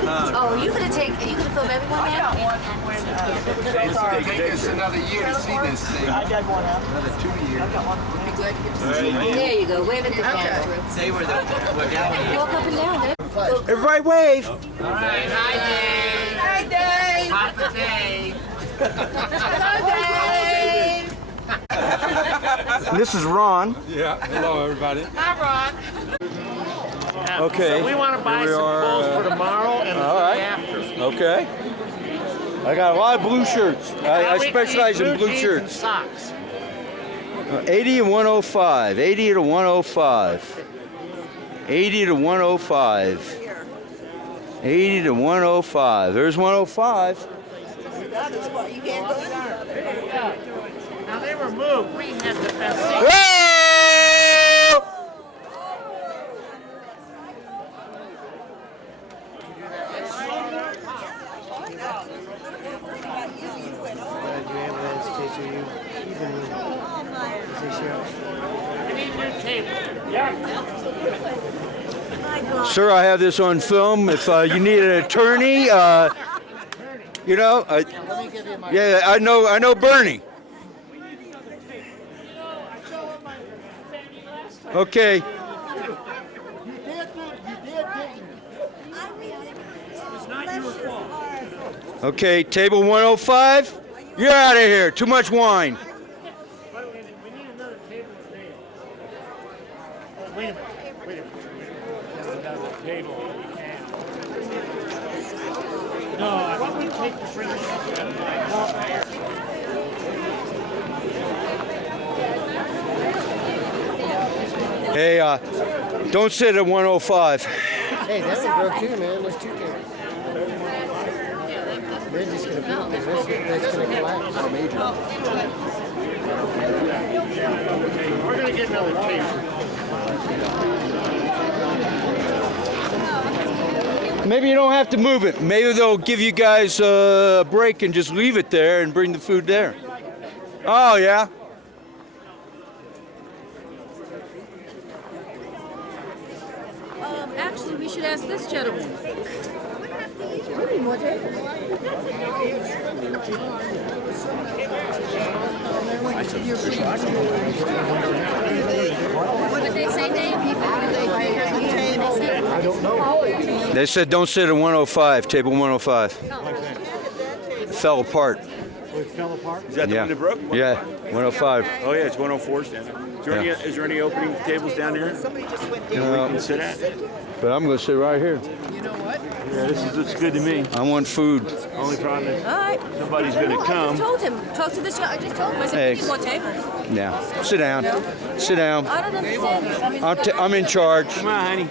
Oh, you gonna film everyone now? It's gonna take us another year to see this thing. I got one out. Another 2 years. We'd be glad to get to see you. There you go. Wave at the camera. Say we're down. Walk up and down. Everybody wave. All right, hi Dave. Hi, Dave. Papa Dave. Hello, Dave. This is Ron. Yeah, hello everybody. Hi Ron. Okay. So we want to buy some clothes for tomorrow and the day after. Okay. I got a lot of blue shirts. I specialize in blue jeans shirts. and socks. 80 and 105. 80 to 105. 80 to 105. 80 to 105. There's 105. Now they were moved. We had the best seats. Whoa! We need a new table. Sir, I have this on film. If you need an attorney, you know, yeah, I know Bernie. Okay. Okay, table 105. You're out of here. Too much wine. We need another table today. Wait a minute. Another table. No, I think we take the fridge. Hey, don't sit at 105. Hey, that one broke too, man. There's 2 tables. They're just going to put it there. It's going to collapse. We're going to get another table. Maybe you don't have to move it. Maybe they'll give you guys a break and just leave it there and bring the food there. Oh, yeah. Actually, we should ask this gentleman. What did they say, Dave? I don't know. They said don't sit at 105, table 105. It fell apart. It fell apart? Is that the one that broke? Yeah, 105. Oh yeah, it's 104 standing. Is there any opening tables down there? We can sit at? But I'm going to sit right here. Yeah, this looks good to me. I want food. Only problem is All right. somebody's going to I come. just told him. Talk to this guy. I just told him. I said, Hey. we need more tables. Yeah, sit down. Sit down. I don't understand this. I mean, I'm in charge. Come on, honey.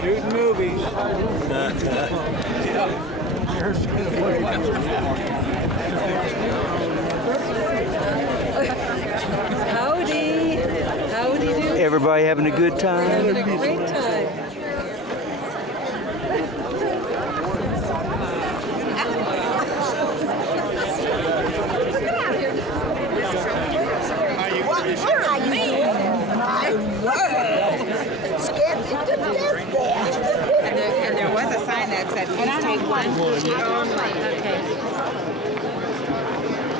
Shooting movies. howdy. Howdy do. Everybody having a good time? Having a great time. And there was a sign that said, please take one. Okay.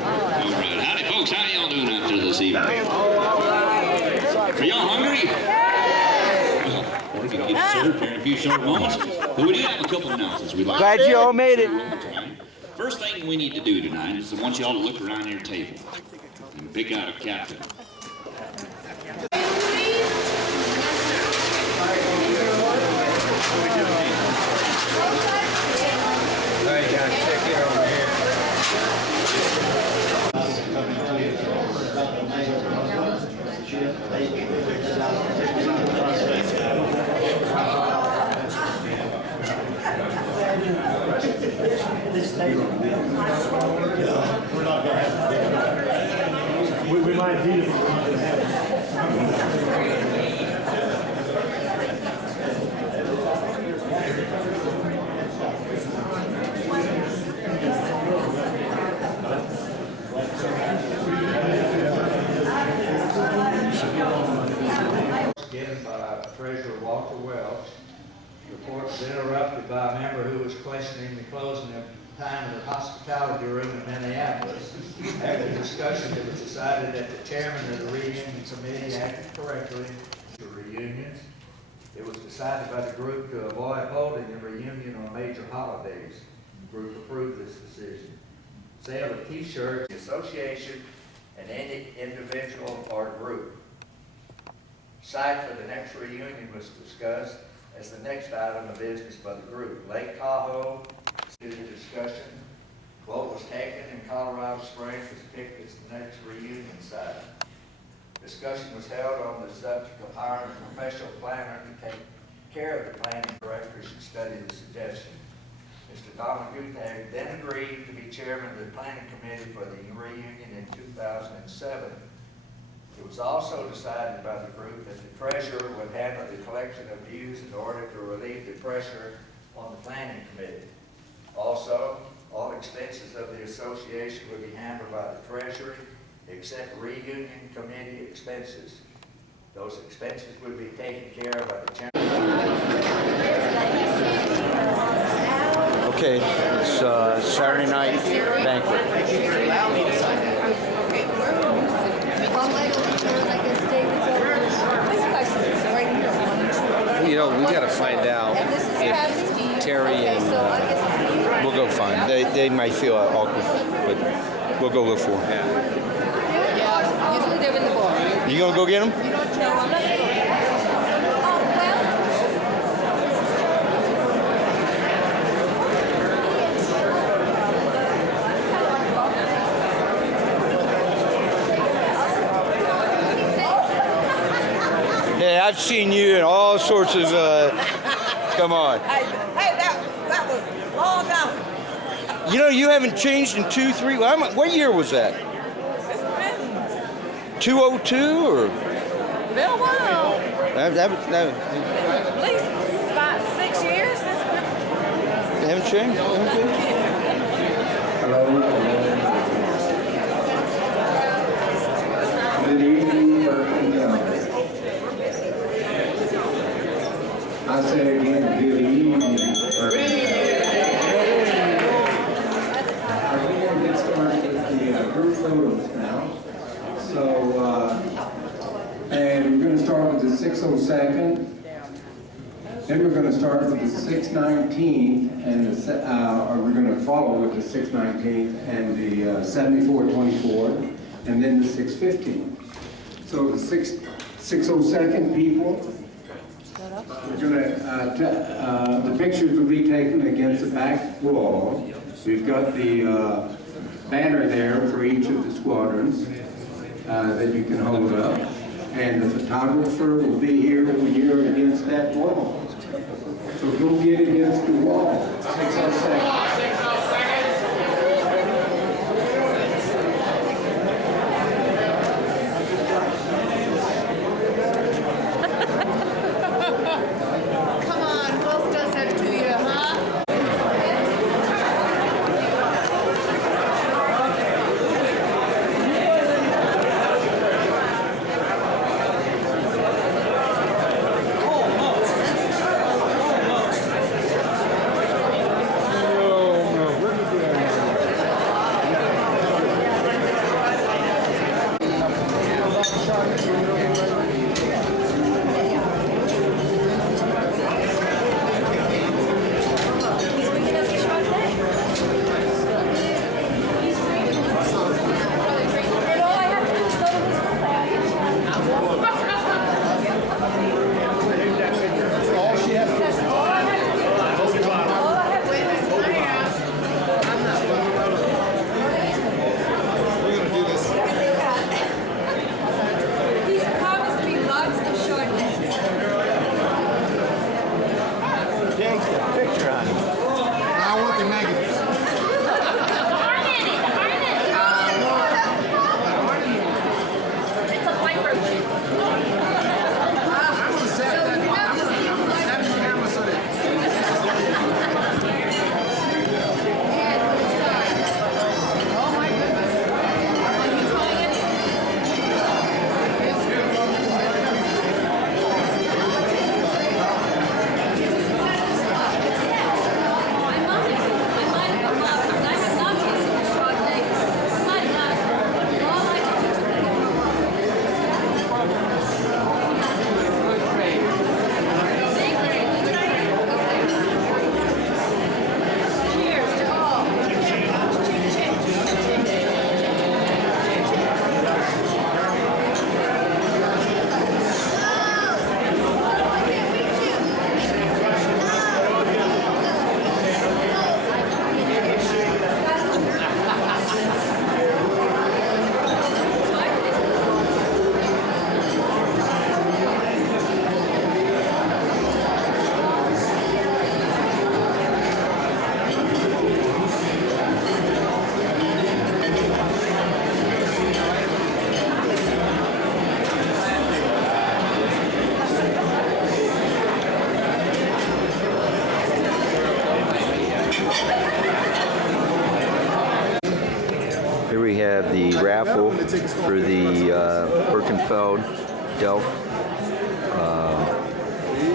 All right, howdy folks, how y'all doing out there this evening? Are y'all hungry? Well, we're going to get served here in a few short moments, but we do have a couple of announcements we'd like Glad you all made it. First thing we need to do tonight is I want y'all to look around your table and pick out a captain. We might be. Walter Welch. The report was interrupted by a member who was questioning the closing of time of the hospitality room in Minneapolis. After discussion, it was decided that the chairman of the reunion committee acted correctly for reunions. It was decided by the group to avoid holding the reunion on major holidays. The group approved this decision. Sale of t-shirts, the association, and any individual or group. Site for the next reunion was discussed as the next item of business by the group. Lake Tahoe, due to discussion, vote was taken and Colorado Springs was picked as the next reunion site. Discussion was held on the subject of hiring a professional planner to take care of the planning director should study the suggestion. Mr. Donald Gutag then agreed to be chairman of the planning committee for the reunion in 2007. It was also decided by the group that the treasurer would handle the collection of dues in order to relieve the pressure on the planning committee. Also, all expenses of the association would be handled by the treasury, except reunion committee expenses. Those expenses would be taken care of by the chairman. Okay, it's Saturday night banquet. You know, we got to find out if Terry and We'll go find. They might feel awkward, but we'll go look for them. Yeah, usually they're in the bar. You gonna go get them? No, I'm not going to. Hey, I've seen you in all sorts of. Come on. Hey, that was long ago. You know, you haven't changed in 2, 3. What year was that? It's been 202 or? been a while. That At least 5, 6 years since they haven't changed. Good evening, Birkenfeld. I say again, good evening, Birkenfeld. We're going to get started with the group photos now. So, and we're going to start with the 602nd. Then we're going to start with the 619th, and we're going to follow with the 619th and the 7424, and then the 615. So the 602nd people, we're going to, the pictures will be taken against the back wall. We've got the banner there for each of the squadrons that you can hold up. And the photographer will be here against that wall. So go get against the wall. 602nd. Come on, who else does that to you, huh? raffle for the Birkenfeld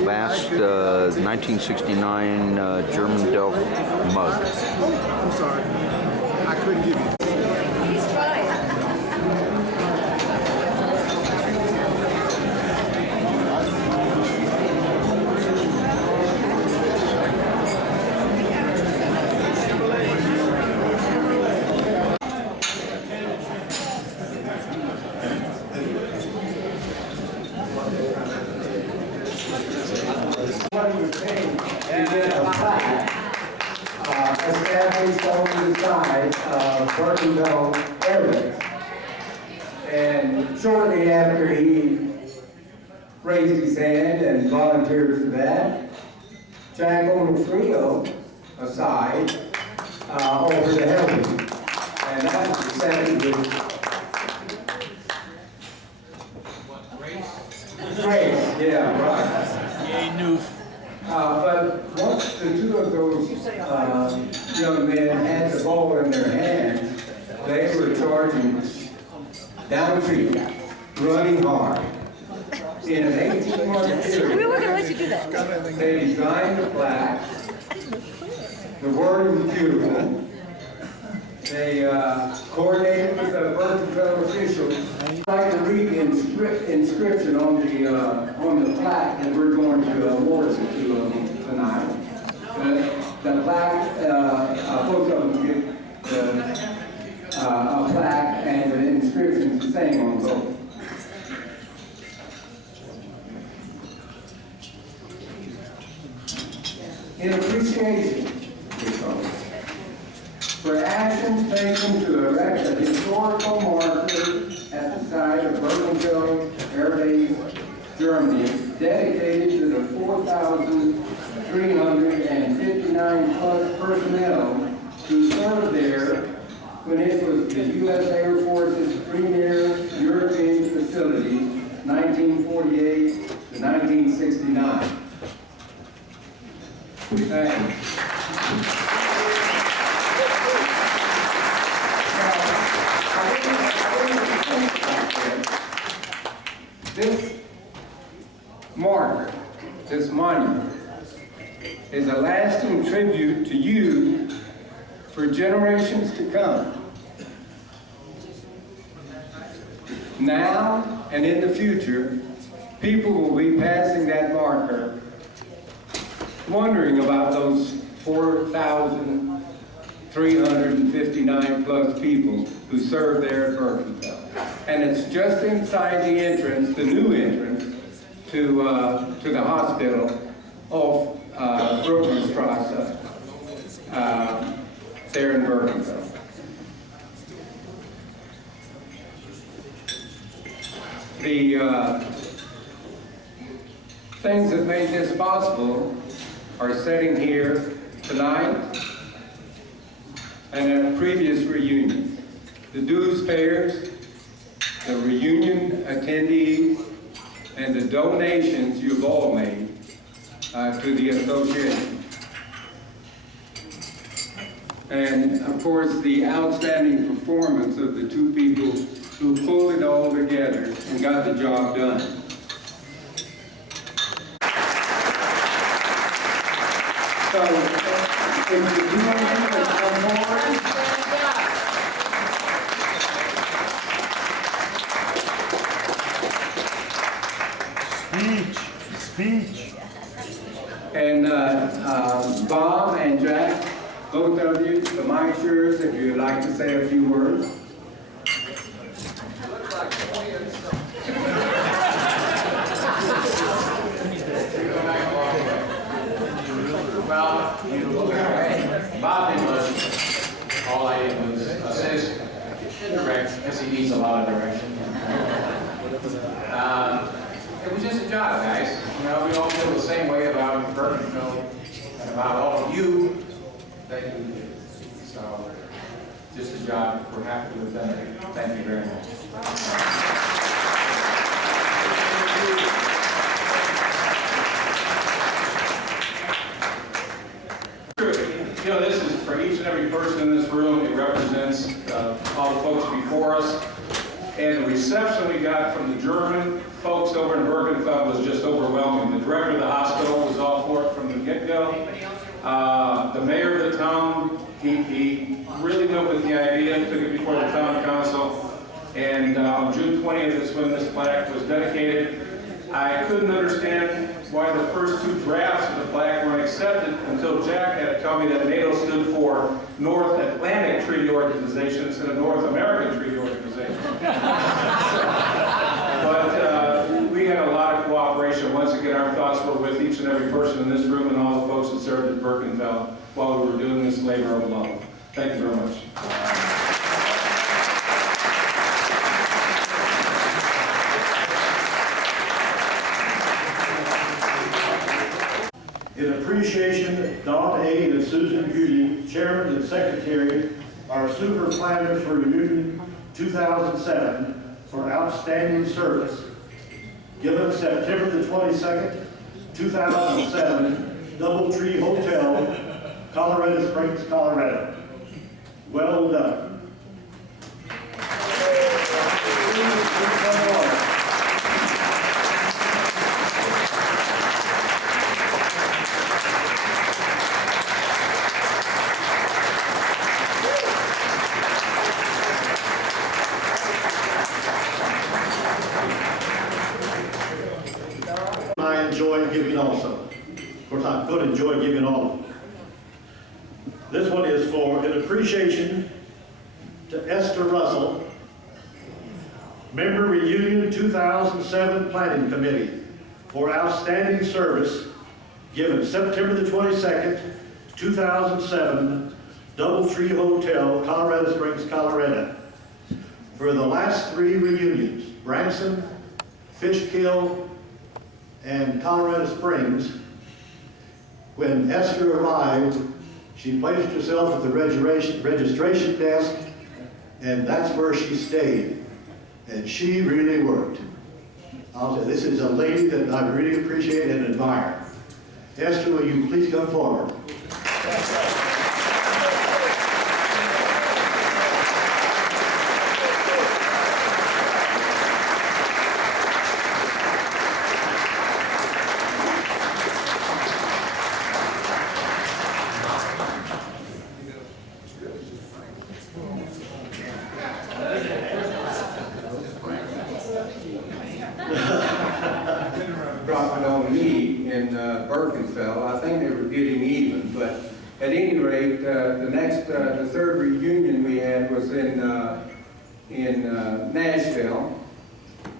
last 1969 German Delft mug. I'm sorry. I couldn't give you. He's fine. Established on the side of Birkenfeld Air Force. And shortly after he raised his hand and volunteered for that, Jack Onofrio aside offered to help him. And that was the second group. Grace, yeah, right. Yay, noof. But once the two of those young men had the ball in their hands, they were charging down the field, running hard. In an 18-month period, We were gonna let you do that. they designed the plaque. The word was beautiful. They coordinated with the Birkenfeld officials. I'd like to read the inscription on the plaque that we're going to award it to tonight. The plaque, both of them get a plaque and the inscription the same on both. In appreciation, for actions taken to erect a historical marker at the site of Birkenfeld Air Base, Germany, dedicated to the 4,359 plus personnel who served there when it was the U.S. Air Force's premier European facility, 1948 to 1969. Thank you. This marker, this monument, is a lasting tribute to you for generations to come. Now and in the future, people will be passing that marker, wondering about those 4,359 plus people who served there at Birkenfeld. And it's just inside the entrance, the new entrance, to the hospital off Brooklynstrasse, there in Birkenfeld. The things that made this possible are sitting here tonight and at previous reunions. The dues payers, the reunion attendees, and the donations you've all made to the association. And of course, the outstanding performance of the two people who pulled it all together and got the job done. So, if you want to come forward, Speech. and Bob and Jack, both of you, the mic yours, if you'd like to say a few words. Well, Bob did was, all I did was assist and direct, because he needs a lot of direction. It was just a job, guys. You know, we all feel the same way about Birkenfeld and about all of you that you do. So, just a job. We're happy with that. Thank you very much. You know, this is for each and every person in this room. It represents all the folks before us. got from the German folks over in Birkenfeld was just overwhelming. The director of the hospital was all for it from the get-go. The mayor of the town, he really went with the idea, took it before the town council, and on June 20th is when this plaque was dedicated. I couldn't understand why the first two drafts of the plaque weren't accepted until Jack had to tell me that NATO stood for North Atlantic Treaty Organization instead of North American Treaty Organization. But we had a lot of cooperation. Once again, our thoughts were with each and every person in this room and all the folks that served at Birkenfeld while we were doing this labor of love. Thank you very much. In appreciation of Don A. and Susan Beauty, Chairman and Secretary, our Super Planners for Reunion 2007 for outstanding service, given September the 22nd, 2007, Doubletree Hotel, Colorado Springs, Colorado. Well done. I enjoy giving also. Of course, I'm going to enjoy giving all of them. This one is for an appreciation to Esther Russell, Member Reunion 2007 Planning Committee, for outstanding service given September the 22nd, 2007, Doubletree Hotel, Colorado Springs, Colorado. For the last three reunions, Branson, Fishkill, and Colorado Springs, when Esther arrived, she placed herself at the registration desk, and that's where she stayed. And she really worked. I'll say, this is a lady that I really appreciate and admire. Esther, will you please come forward? Dropping on me in Birkenfeld. I think they were getting even, but at any rate, the third reunion we had was in Nashville.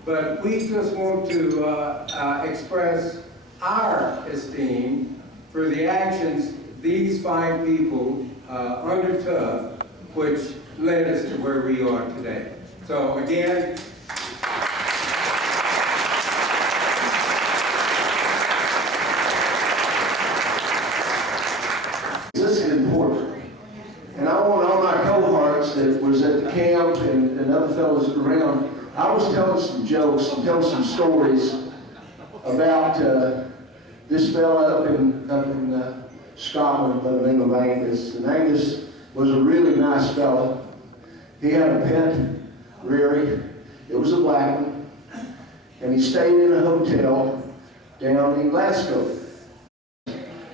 But we just want to express our esteem for the actions these fine people undertook, which led us to where we are today. So again, this is important. And I want all my cohorts that was at the camp and other fellows around, I was telling some jokes and telling some stories about this fella up in Scotland by the name of Angus. And Angus was a really nice fella. He had a pet, Rary. It was a black one. And he stayed in a hotel down in Glasgow.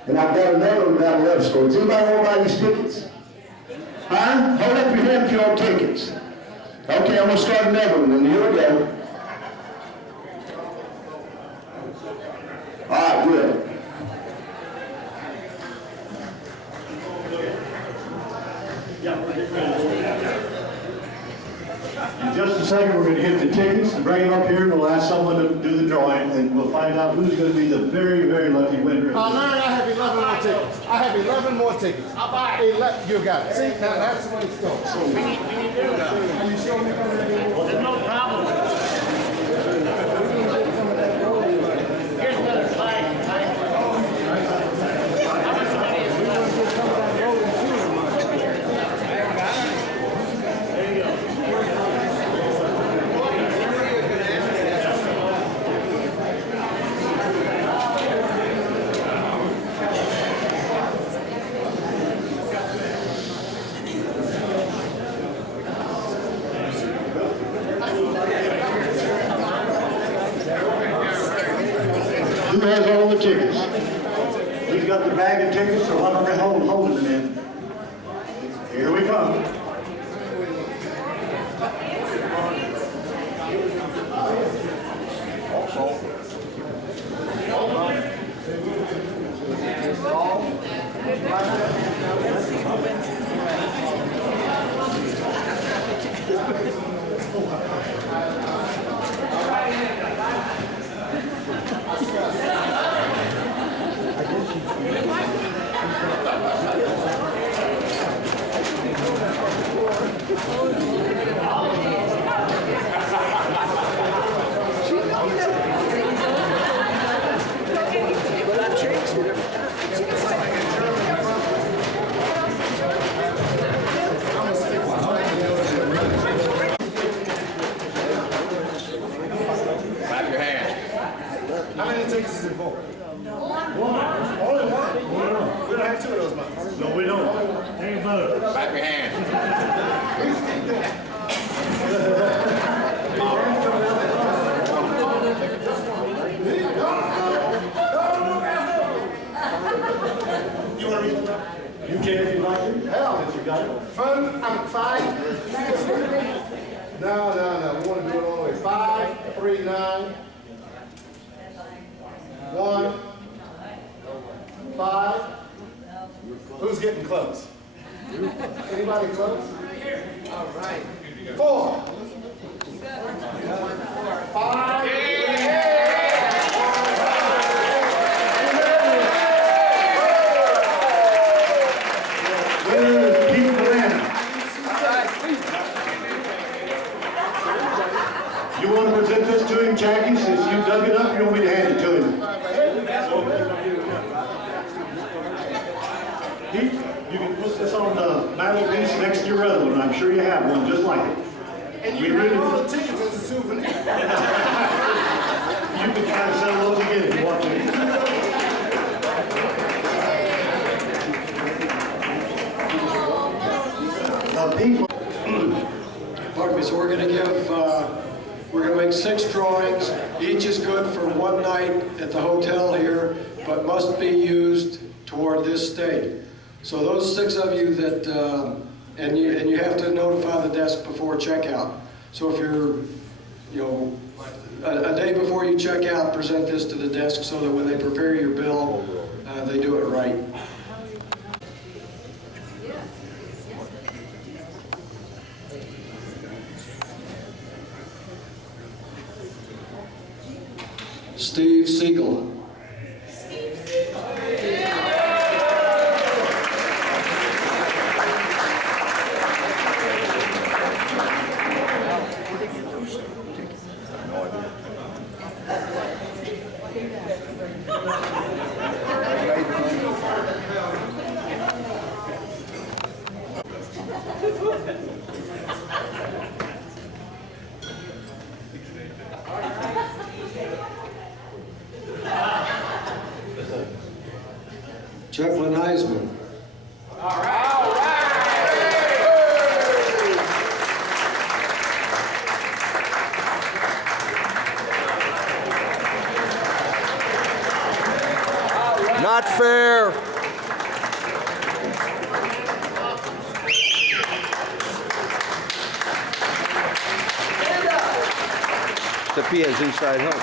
And I've got another one about a love story. Does anybody want to buy these tickets? Huh? Hold up your hand if you want tickets. Okay, I'm going to start another one, and here we go. All right, good. In just a second, we're going to get the tickets and bring them up here, and we'll ask someone to do the drawing, and we'll find out who's going to be the very, very lucky winner. Oh, no, I have 11 more tickets. I have 11 more tickets. I'll buy it. 11, you got it. See, now that's the way it's going. We need to do that. Are you sure we're going to do There's no problem. Here's another flag. How much money is it? There you go. Who has all the tickets? He's got the bag of tickets, so why don't they hold them in? Here we come. Clap your hands. How many tickets is involved? One. Only one? We don't have two of those months. No, we don't. Clap your hands. You want to read it? You can if you like to. Hell, Since you got it. I'm 5. No. We want to do it all the way. 5, 3, 9. 1, 5. Who's getting close? Anybody close? All right. 4, 5. You want to present this to him, Jackie, since you dug it up, you want me to hand it to him? Heath, you can put this on the mantelpiece next to your other one. I'm sure you have one just like it. And you have all the tickets as a souvenir. You can try to sell those again if you want to. People. Pardon me, so we're going to make 6 drawings. Each is good for one night at the hotel here, but must be used toward this state. So those 6 of you that, and you have to notify the desk before checkout. So if you're, a day before you check out, present this to the desk so that when they prepare your bill, they do it right. Steve Siegel. Jefflin Heisman. All right. Not fair. Except he has inside help.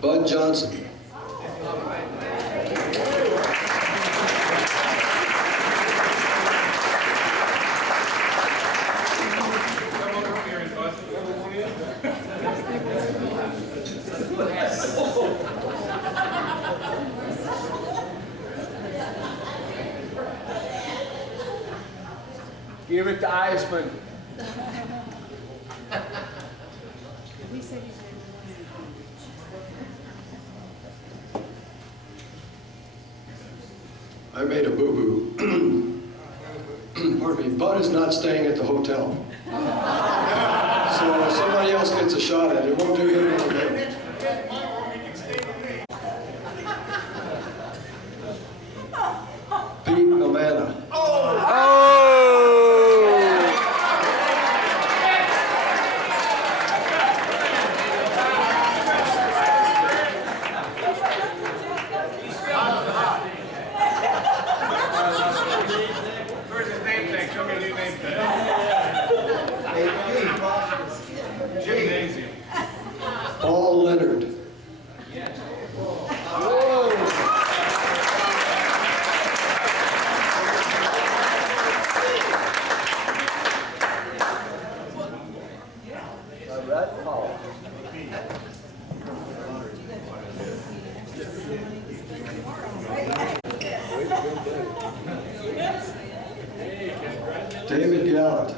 Bud Johnson. Give it to Eisman. I made a boo-boo. Pardon me, Bud is not staying at the hotel. So somebody else gets a shot at it. It won't do him any good. David Gallant.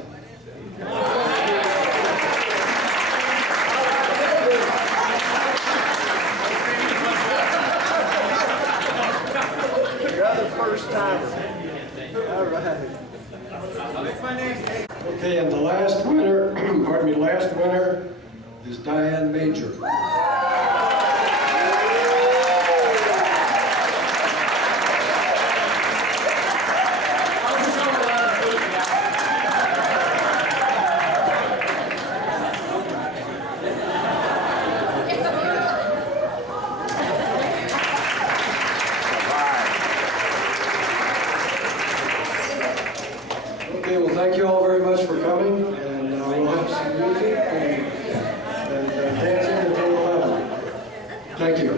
First timer. All right. Okay, and the last winner, pardon me, last winner is Diane Major. Okay, well, thank you all very much for coming, and we'll have some music and dancing until 11. Thank you.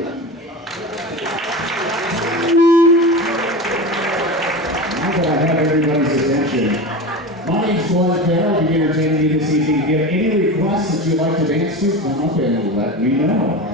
Now that I have everybody's attention, my name's Glenn Carroll. I'll be entertaining you this evening. If you have any requests that you'd like to dance to, come up and let me know.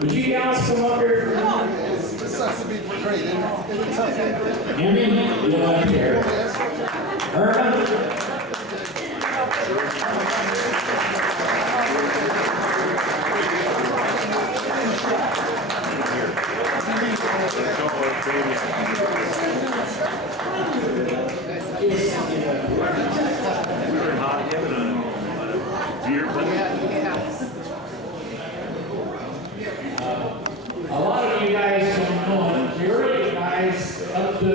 Would you guys come up here for a minute? This has to be portrayed. Emmy, you up here. Irma. A lot of you guys don't know, the early guys up to,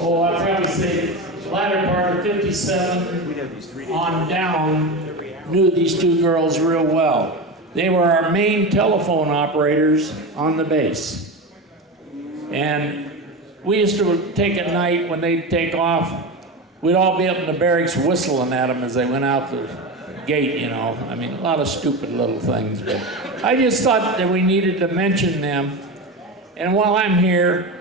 I'd probably say latter part of 57 on down knew these two girls real well. They were our main telephone operators on the base. And we used to take at night when they'd take off, we'd all be up in the barracks whistling at them as they went out the gate, you know. I mean, a lot of stupid little things, but I just thought that we needed to mention them. And while I'm here,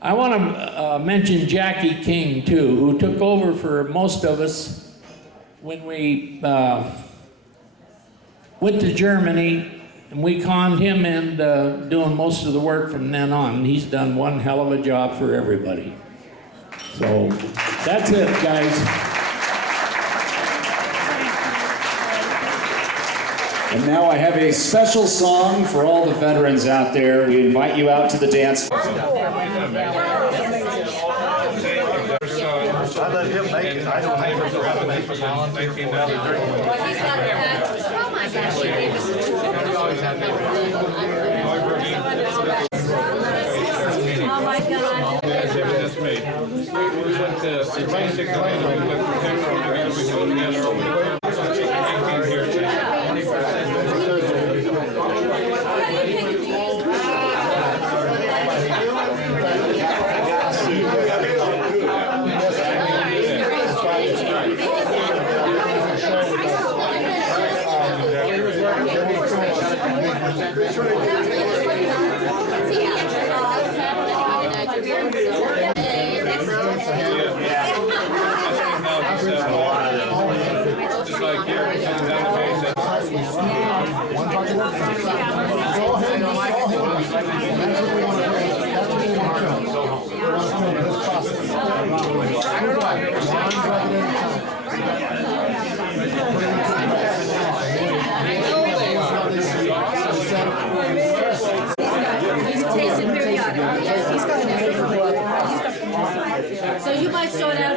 I want to mention Jackie King, too, who took over for most of us when we went to Germany, and we conned him in doing most of the work from then on. He's done one hell of a job for everybody. So that's it, guys. And now I have a special song for all the veterans out there. We invite you out to the dance floor. I let him make it. I don't have to make it. Oh my gosh, he gave us a tour. Oh my God. That's me. We went to basic So now